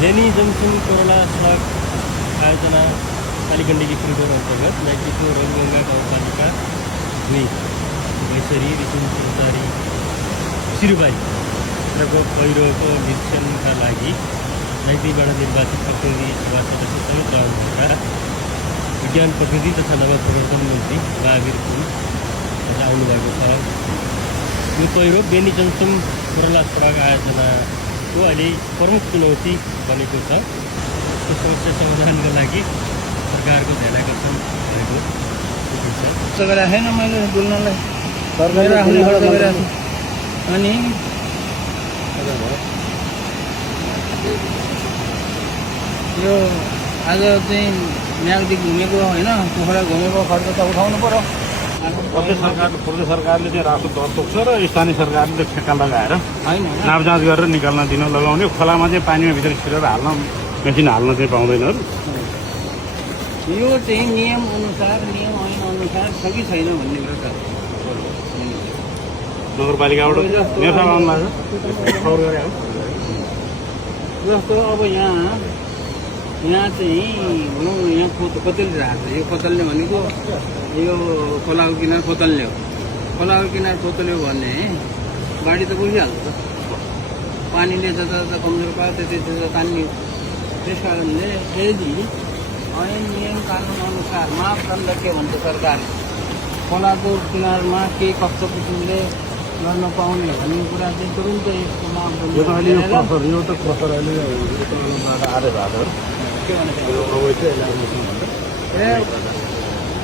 फेनी जमसुङ Corolla सडक आयोजना Kaligandaki corridor अन्तर्गत नाइकीको रङगङ्गा गाउँपालिका 2 मैसरी रिसुम सुनचारी सिरुबाईको पहिरोको निरीक्षणका लागि नाइकीबाट निर्वाचित प्रतिनिधि सभा सदस्य समेत रहनुभएका विज्ञान प्रविधि तथा नवप्रवर्तन मन्त्री महावीर पुन आउनुभएको छ। यो पहिरो बेनी जमसुङ कोरोला सडक आयोजनाको अहिले प्रमुख चुनौती बनेको छ। यो समस्या समाधानका लागि सरकारको ध्यान आकर्षण भएको छैन मैले बोल्नलाई अनि यो आज चाहिँ म्यागदेखि घुमेको होइन पोखरा घुमेको खर्च त उठाउनु पर्यो। प्रदेश सरकारले चाहिँ रासो दर तोक्छ र स्थानीय सरकारले ठेक्का लगाएर नापजाँच गरेर निकाल्न दिन लगाउने। खोलामा चाहिँ पानीमा भित्र छिरेर हाल्न मेसिन हाल्न चाहिँ पाउँदैनहरू। यो चाहिँ नियम अनुसार नियम ऐन अनुसार छ कि छैन भन्ने कुरा नगरपालिकाबाट मेरो आउनु लाग्छ जस्तो अब यहाँ चाहिँ भनौँ न यहाँ कोतल्ने राख्छ। यो कोतल्ने भनेको यो खोलाको किनार कोतल्ने हो। खोलाको किनार कोतल्यो भने गाडी त बसिहाल्छ। पानीले जता जता कमजोर पायो त्यति तान्ने। त्यस कारणले यदि ऐन नियम कानुन अनुसार मापदण्ड के भन्छ सरकार खोलाको किनारमा के कस्तो किसिमले गर्न पाउने भन्ने कुरा चाहिँ तुरुन्तै यसको मापदण्ड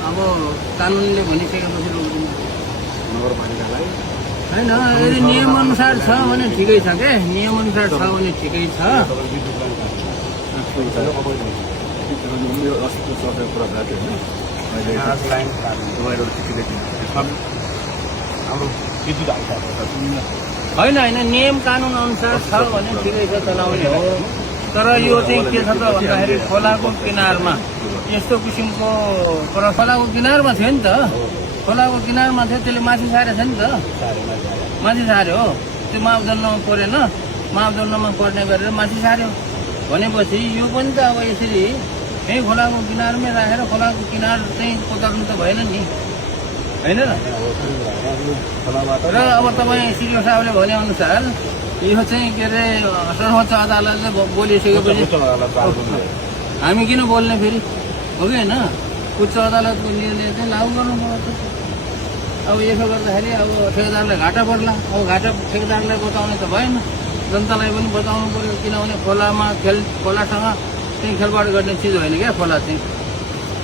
अब कानुनले भनिसकेपछि नगरपालिकालाई होइन यदि नियम अनुसार छ भने ठिकै छ के नियम अनुसार छ भने ठिकै छ। होइन होइन नियम कानुन अनुसार छ भने ठिकै छ चलाउने हो। तर यो चाहिँ के छ त भन्दाखेरि खोलाको किनारमा यस्तो किसिमको खोलाको किनारमा थियो नि त। खोलाको किनारमा थियो त्यसले माथि सारेको छ नि त। माथि सार्यो हो त्यो मापदण्डमा परेन। मापदण्डमा पर्ने गरेर माथि सार्यो भनेपछि यो पनि त अब यसरी यही खोलाको किनारमै राखेर खोलाको किनार चाहिँ कोतर्नु त भएन नि होइन र। र अब तपाईँ सिडिओ साहबले भनेअनुसार यो चाहिँ के अरे सर्वोच्च अदालतले बोलिसकेपछि हामी किन बोल्ने फेरि हो कि होइन। उच्च अदालतको निर्णय चाहिँ लागू गर्नु पर्छ। अब यसो गर्दाखेरि अब ठेकेदारलाई घाटा पर्ला। अब घाटा ठेकेदारलाई बताउने त भएन जनतालाई पनि बताउनु पर्यो। किनभने खोलामा खोलासँग चाहिँ खेलबाड गर्ने चिज होइन क्या खोला चाहिँ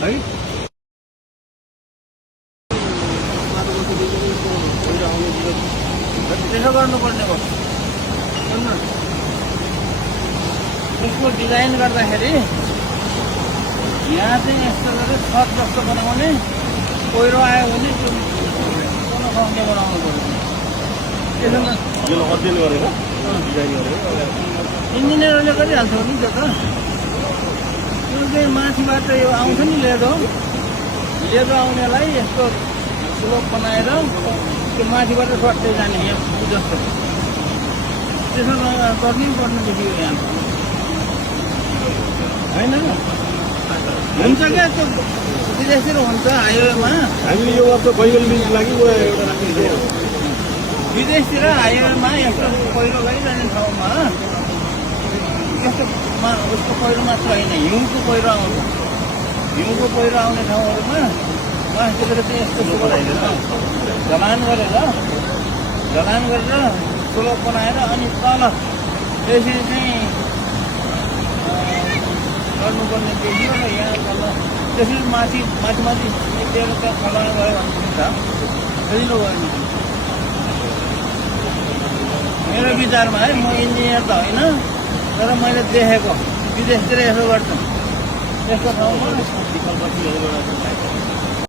है। त्यसो गर्नुपर्ने भयो। यसको डिजाइन गर्दाखेरि यहाँ चाहिँ यस्तो गरेर छत जस्तो बनाउने पहिरो आयो भने त्यो सक्ने बनाउनु पर्यो। इन्जिनियरहरूले गरिहाल्छ नि त। त्यो चाहिँ माथिबाट यो आउँछ नि लेदो आउनेलाई यस्तो स्लोप बनाएर त्यो माथिबाट सट्टै जाने यहाँ जस्तो त्यसो गर्नै पर्ने देखियो यहाँ होइन। हुन्छ क्या त्यो विदेशतिर हुन्छ हाइवेमा। हामीले यो वर्ष बैगल बिजको लागि एउटा विदेशतिर हाइवेमा यस्तो पहिरो गइरहने ठाउँमा यस्तो उसको पहिरो मात्र होइन हिउँको पहिरो आउँछ। हिउँको पहिरो आउने ठाउँहरूमा माथितिर चाहिँ यस्तो ढलान गरेर स्लोप बनाएर अनि तल त्यसरी चाहिँ गर्नुपर्ने देखियो र यहाँ तल त्यसरी माथि निक्लिएर त्यहाँ खोला गयो भने हुन्छ सजिलो भयो। मेरो विचारमा है म इन्जिनियर त होइन तर मैले देखेको विदेशतिर यसो गर्छन्। त्यस्तो ठाउँमा विकल्प